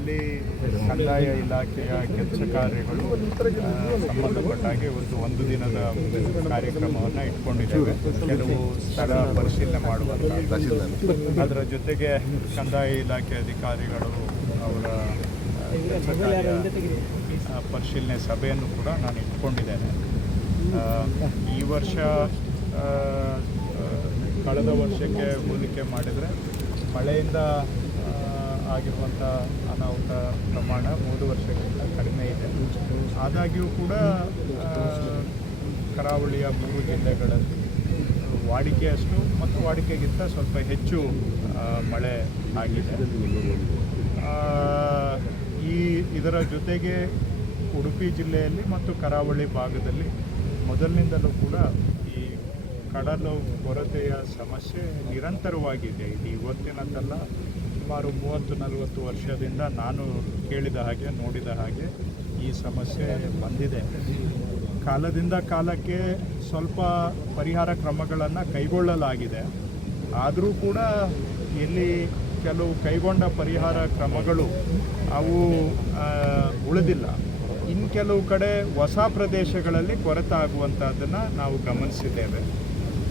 ಜಿಲ್ಲೆಯಲ್ಲಿ ಕಂದಾಯ ಇಲಾಖೆಯ ಕೆಲಸ ಕಾರ್ಯಗಳು ಸಂಬಂಧಪಟ್ಟಾಗಿ ಒಂದು ಒಂದು ದಿನದ ಕಾರ್ಯಕ್ರಮವನ್ನು ಇಟ್ಕೊಂಡಿದ್ದೇವೆ. ಕೆಲವು ಸ್ಥಳ ಪರಿಶೀಲನೆ ಮಾಡುವಂಥ ಅದರ ಜೊತೆಗೆ ಕಂದಾಯ ಇಲಾಖೆ ಅಧಿಕಾರಿಗಳು ಅವರ ಕೆಲಸ ಕಾರ್ಯ ಪರಿಶೀಲನೆ ಸಭೆಯನ್ನು ಕೂಡ ನಾನು ಇಟ್ಕೊಂಡಿದ್ದೇನೆ. ಈ ವರ್ಷ ಕಳೆದ ವರ್ಷಕ್ಕೆ ಹೋಲಿಕೆ ಮಾಡಿದರೆ ಮಳೆಯಿಂದ ಆಗಿರುವಂಥ ಅನಾಹುತ ಪ್ರಮಾಣ ಮೂರು ವರ್ಷಕ್ಕಿಂತ ಕಡಿಮೆ ಇದೆ. ಆದಾಗ್ಯೂ ಕೂಡ ಕರಾವಳಿಯ ಮೂರು ಜಿಲ್ಲೆಗಳಲ್ಲಿ ವಾಡಿಕೆಯಷ್ಟು ಮತ್ತು ವಾಡಿಕೆಗಿಂತ ಸ್ವಲ್ಪ ಹೆಚ್ಚು ಮಳೆ ಆಗಿದೆ. ಈ ಇದರ ಜೊತೆಗೆ ಉಡುಪಿ ಜಿಲ್ಲೆಯಲ್ಲಿ ಮತ್ತು ಕರಾವಳಿ ಭಾಗದಲ್ಲಿ ಮೊದಲಿನಿಂದಲೂ ಕೂಡ ಈ ಕಡಲು ಕೊರತೆಯ ಸಮಸ್ಯೆ ನಿರಂತರವಾಗಿದೆ. ಇದು ಇವತ್ತಿನದ್ದಲ್ಲ ಸುಮಾರು ಮೂವತ್ತು, ನಲವತ್ತು ವರ್ಷದಿಂದ ನಾನು ಕೇಳಿದ ಹಾಗೆ, ನೋಡಿದ ಹಾಗೆ ಈ ಸಮಸ್ಯೆ ಬಂದಿದೆ. ಕಾಲದಿಂದ ಕಾಲಕ್ಕೆ ಸ್ವಲ್ಪ ಪರಿಹಾರ ಕ್ರಮಗಳನ್ನು ಕೈಗೊಳ್ಳಲಾಗಿದೆ. ಆದರೂ ಕೂಡ ಇಲ್ಲಿ ಕೆಲವು ಕೈಗೊಂಡ ಪರಿಹಾರ ಕ್ರಮಗಳು ಅವು ಉಳಿದಿಲ್ಲ. ಇನ್ನು ಕೆಲವು ಕಡೆ ಹೊಸ ಪ್ರದೇಶಗಳಲ್ಲಿ ಕೊರತೆ ಆಗುವಂಥದ್ದನ್ನು ನಾವು ಗಮನಿಸಿದ್ದೇವೆ.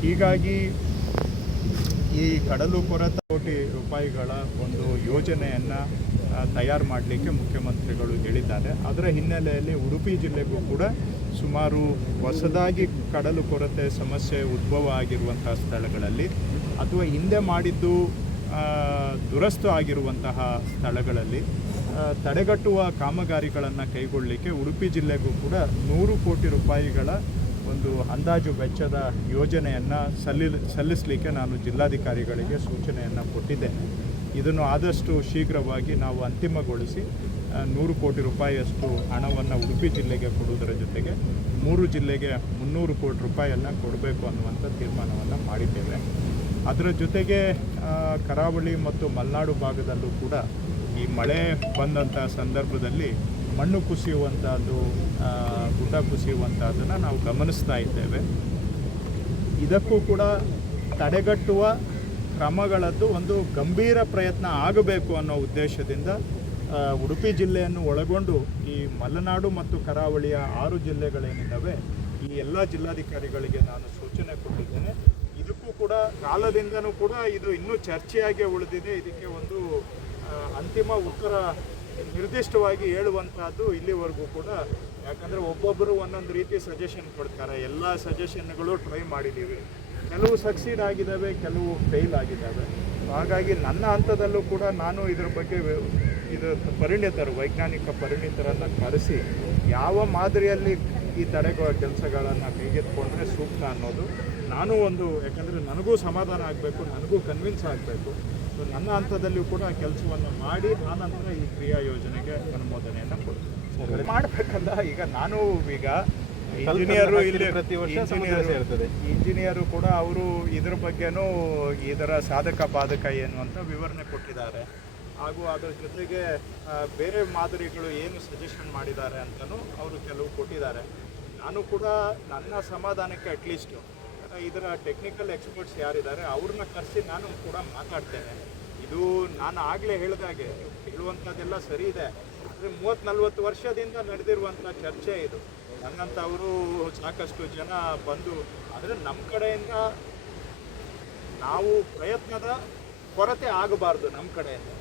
ಹೀಗಾಗಿ ಈ ಕಡಲು ಕೊರತ ಕೋಟಿ ರೂಪಾಯಿಗಳ ಒಂದು ಯೋಜನೆಯನ್ನು ತಯಾರು ಮಾಡಲಿಕ್ಕೆ ಮುಖ್ಯಮಂತ್ರಿಗಳು ಹೇಳಿದ್ದಾರೆ. ಅದರ ಹಿನ್ನೆಲೆಯಲ್ಲಿ ಉಡುಪಿ ಜಿಲ್ಲೆಗೂ ಕೂಡ ಸುಮಾರು ಹೊಸದಾಗಿ ಕಡಲು ಕೊರತೆ ಸಮಸ್ಯೆ ಉದ್ಭವ ಆಗಿರುವಂತಹ ಸ್ಥಳಗಳಲ್ಲಿ ಅಥವಾ ಹಿಂದೆ ಮಾಡಿದ್ದು ದುರಸ್ತು ಆಗಿರುವಂತಹ ಸ್ಥಳಗಳಲ್ಲಿ ತಡೆಗಟ್ಟುವ ಕಾಮಗಾರಿಗಳನ್ನು ಕೈಗೊಳ್ಳಲಿಕ್ಕೆ ಉಡುಪಿ ಜಿಲ್ಲೆಗೂ ಕೂಡ ನೂರು ಕೋಟಿ ರೂಪಾಯಿಗಳ ಒಂದು ಅಂದಾಜು ವೆಚ್ಚದ ಯೋಜನೆಯನ್ನು ಸಲ್ಲಿ ಸಲ್ಲಿಸಲಿಕ್ಕೆ ನಾನು ಜಿಲ್ಲಾಧಿಕಾರಿಗಳಿಗೆ ಸೂಚನೆಯನ್ನು ಕೊಟ್ಟಿದ್ದೇನೆ. ಇದನ್ನು ಆದಷ್ಟು ಶೀಘ್ರವಾಗಿ ನಾವು ಅಂತಿಮಗೊಳಿಸಿ ನೂರು ಕೋಟಿ ರೂಪಾಯಿಯಷ್ಟು ಹಣವನ್ನು ಉಡುಪಿ ಜಿಲ್ಲೆಗೆ ಕೊಡುವುದರ ಜೊತೆಗೆ ಮೂರು ಜಿಲ್ಲೆಗೆ ಮುನ್ನೂರು ಕೋಟಿ ರೂಪಾಯಿಯನ್ನು ಕೊಡಬೇಕು ಅನ್ನುವಂಥ ತೀರ್ಮಾನವನ್ನು ಮಾಡಿದ್ದೇವೆ. ಅದರ ಜೊತೆಗೆ ಕರಾವಳಿ ಮತ್ತು ಮಲೆನಾಡು ಭಾಗದಲ್ಲೂ ಕೂಡ ಈ ಮಳೆ ಬಂದಂಥ ಸಂದರ್ಭದಲ್ಲಿ ಮಣ್ಣು ಕುಸಿಯುವಂಥದ್ದು ಗುಡ್ಡ ಕುಸಿಯುವಂಥದ್ದನ್ನು ನಾವು ಗಮನಿಸ್ತಾ ಇದ್ದೇವೆ. ಇದಕ್ಕೂ ಕೂಡ ತಡೆಗಟ್ಟುವ ಕ್ರಮಗಳದ್ದು ಒಂದು ಗಂಭೀರ ಪ್ರಯತ್ನ ಆಗಬೇಕು ಅನ್ನೋ ಉದ್ದೇಶದಿಂದ ಉಡುಪಿ ಜಿಲ್ಲೆಯನ್ನು ಒಳಗೊಂಡು ಈ ಮಲೆನಾಡು ಮತ್ತು ಕರಾವಳಿಯ ಆರು ಜಿಲ್ಲೆಗಳೇನಿದ್ದಾವೆ, ಈ ಎಲ್ಲ ಜಿಲ್ಲಾಧಿಕಾರಿಗಳಿಗೆ ನಾನು ಸೂಚನೆ ಕೊಟ್ಟಿದ್ದೇನೆ. ಇದಕ್ಕೂ ಕೂಡ ಕಾಲದಿಂದನೂ ಕೂಡ ಇದು ಇನ್ನೂ ಚರ್ಚೆಯಾಗಿ ಉಳಿದಿದೆ. ಇದಕ್ಕೆ ಒಂದು ಅಂತಿಮ ಉತ್ತರ ನಿರ್ದಿಷ್ಟವಾಗಿ ಹೇಳುವಂತಹದ್ದು ಇಲ್ಲಿವರೆಗೂ ಕೂಡ. ಯಾಕಂದರೆ ಒಬ್ಬೊಬ್ಬರು ಒಂದೊಂದು ರೀತಿ ಸಜೆಷನ್ ಕೊಡ್ತಾರೆ. ಎಲ್ಲ ಸಜೆಷನ್ಗಳು ಟ್ರೈ ಮಾಡಿದ್ದೀವಿ ಕೆಲವು ಸಕ್ಸೀಡ್ ಆಗಿದ್ದಾವೆ ಕೆಲವು ಫೇಲ್ ಆಗಿದ್ದಾವೆ ಹಾಗಾಗಿ ನನ್ನ ಹಂತದಲ್ಲೂ ಕೂಡ ನಾನು ಇದ್ರ ಬಗ್ಗೆ ಇದು ಪರಿಣಿತರು, ವೈಜ್ಞಾನಿಕ ಪರಿಣಿತರನ್ನು ಕರೆಸಿ, ಯಾವ ಮಾದರಿಯಲ್ಲಿ ಈ ತಡೆಗೋ ಕೆಲಸಗಳನ್ನು ಕೈಗೆತ್ಕೊಂಡ್ರೆ ಸೂಕ್ತ ಅನ್ನೋದು. ನಾನು ಒಂದು, ಯಾಕಂದರೆ ನನಗೂ ಸಮಾಧಾನ ಆಗಬೇಕು, ನನಗೂ ಕನ್ವಿನ್ಸ್ ಆಗಬೇಕು. ಸೊ ನನ್ನ ಹಂತದಲ್ಲಿಯೂ ಕೂಡ ಕೆಲಸವನ್ನು ಮಾಡಿ ಆನಂತರ ಈ ಕ್ರಿಯಾ ಯೋಜನೆಗೆ ಅನುಮೋದನೆಯನ್ನು ಕೊಡ್ತೀನಿ. ಮಾಡಬೇಕಲ್ಲ ಈಗ ನಾನು ಈಗ ಇಂಜಿನಿಯರು ಇಲ್ಲಿ ಪ್ರತಿ ವರ್ಷ ಇರ್ತದೆ ಇಂಜಿನಿಯರು ಕೂಡ ಅವರು ಇದ್ರ ಬಗ್ಗೆನೂ ಇದರ ಸಾಧಕ ಬಾಧಕ ಏನು ಅಂತ ವಿವರಣೆ ಕೊಟ್ಟಿದ್ದಾರೆ. ಹಾಗೂ ಅದರ ಜೊತೆಗೆ ಬೇರೆ ಮಾದರಿಗಳು ಏನು ಸಜೆಷನ್ ಮಾಡಿದ್ದಾರೆ ಅಂತಲೂ ಅವರು ಕೆಲವು ಕೊಟ್ಟಿದ್ದಾರೆ. ನಾನು ಕೂಡ ನನ್ನ ಸಮಾಧಾನಕ್ಕೆ ಅಟ್ಲೀಸ್ಟು ಇದರ ಟೆಕ್ನಿಕಲ್ ಎಕ್ಸ್ಪರ್ಟ್ಸ್ ಯಾರಿದ್ದಾರೆ, ಅವ್ರನ್ನ ಕರೆಸಿ ನಾನು ಕೂಡ ಮಾತಾಡ್ತೇನೆ. ಇದು ನಾನು ಆಗಲೇ ಹೇಳಿದಾಗೆ ಹೇಳುವಂಥದ್ದೆಲ್ಲ ಸರಿ ಇದೆ, ಆದರೆ ಮೂವತ್ತು ನಲ್ವತ್ತು ವರ್ಷದಿಂದ ನಡೆದಿರುವಂಥ ಚರ್ಚೆ ಇದು. ನನ್ನಂಥವರು ಸಾಕಷ್ಟು ಜನ ಬಂದು, ಆದರೆ ನಮ್ಮ ಕಡೆಯಿಂದ ನಾವು ಪ್ರಯತ್ನದ ಕೊರತೆ ಆಗಬಾರ್ದು ನಮ್ಮ ಕಡೆಯಿಂದ.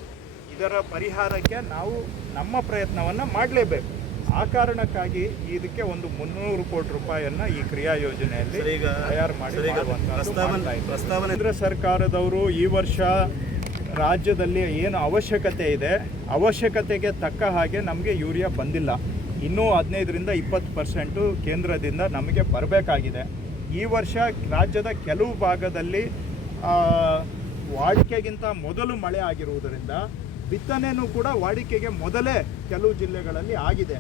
ಇದರ ಪರಿಹಾರಕ್ಕೆ ನಾವು ನಮ್ಮ ಪ್ರಯತ್ನವನ್ನು ಮಾಡಲೇಬೇಕು. ಆ ಕಾರಣಕ್ಕಾಗಿ ಇದಕ್ಕೆ ಒಂದು ಮುನ್ನೂರು ಕೋಟಿ ರೂಪಾಯಿಯನ್ನ ಈ ಕ್ರಿಯಾ ಯೋಜನೆಯಲ್ಲಿ ತಯಾರು ಮಾಡಿ ಪ್ರಸ್ತಾವನೆ- ಕೇಂದ್ರ ಸರ್ಕಾರದವರು ಈ ವರ್ಷ ರಾಜ್ಯದಲ್ಲಿ ಏನು ಅವಶ್ಯಕತೆ ಇದೆ ಅವಶ್ಯಕತೆಗೆ ತಕ್ಕ ಹಾಗೆ ನಮಗೆ ಯೂರಿಯಾ ಬಂದಿಲ್ಲ. ಇನ್ನೂ ಹದಿನೈದರಿಂದ ಇಪ್ಪತ್ತು ಪರ್ಸೆಂಟು ಕೇಂದ್ರದಿಂದ ನಮಗೆ ಬರಬೇಕಾಗಿದೆ. ಈ ವರ್ಷ ರಾಜ್ಯದ ಕೆಲವು ಭಾಗದಲ್ಲಿ ವಾಡಿಕೆಗಿಂತ ಮೊದಲು ಮಳೆ ಆಗಿರುವುದರಿಂದ ಬಿತ್ತನೆಯೂ ಕೂಡ ವಾಡಿಕೆಗೆ ಮೊದಲೇ ಕೆಲವು ಜಿಲ್ಲೆಗಳಲ್ಲಿ ಆಗಿದೆ.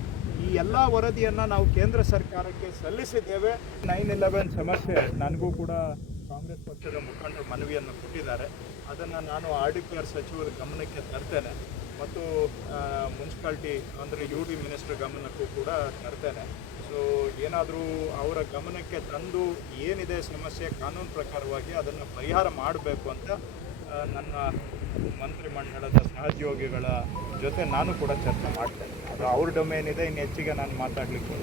ಈ ಎಲ್ಲ ವರದಿಯನ್ನು ನಾವು ಕೇಂದ್ರ ಸರ್ಕಾರಕ್ಕೆ ಸಲ್ಲಿಸಿದ್ದೇವೆ. ನೈನ್ ಇಲೆವೆನ್ ಸಮಸ್ಯೆ, ನನಗೂ ಕೂಡ ಕಾಂಗ್ರೆಸ್ ಪಕ್ಷದ ಮುಖಂಡರು ಮನವಿಯನ್ನು ಕೊಟ್ಟಿದ್ದಾರೆ. ಅದನ್ನು ನಾನು ಆರ್ ಡಿ ಸಚಿವರ ಗಮನಕ್ಕೆ ತರ್ತೇನೆ. ಮತ್ತು ಮುನ್ಸಿಪಾಲ್ಟಿ ಅಂದರೆ ಯು ಡಿ ಮಿನಿಸ್ಟರ್ ಗಮನಕ್ಕೂ ಕೂಡ ತರ್ತೇನೆ. ಸೊ ಏನಾದರೂ ಅವರ ಗಮನಕ್ಕೆ ತಂದು ಏನಿದೆ ಸಮಸ್ಯೆ, ಕಾನೂನು ಪ್ರಕಾರವಾಗಿ ಅದನ್ನು ಪರಿಹಾರ ಮಾಡಬೇಕು ಅಂತ ನನ್ನ ಮಂತ್ರಿಮಂಡಲದ ಸಹೋದ್ಯೋಗಿಗಳ ಜೊತೆ ನಾನು ಕೂಡ ಚರ್ಚೆ ಮಾಡ್ತೇನೆ. ಅದು ಅವ್ರ ಡೊಮೇನ್ ಇದೆ, ಇನ್ನು ಹೆಚ್ಚಿಗೆ ನಾನು ಮಾತಾಡ್ಲಿಕ್ಕೆ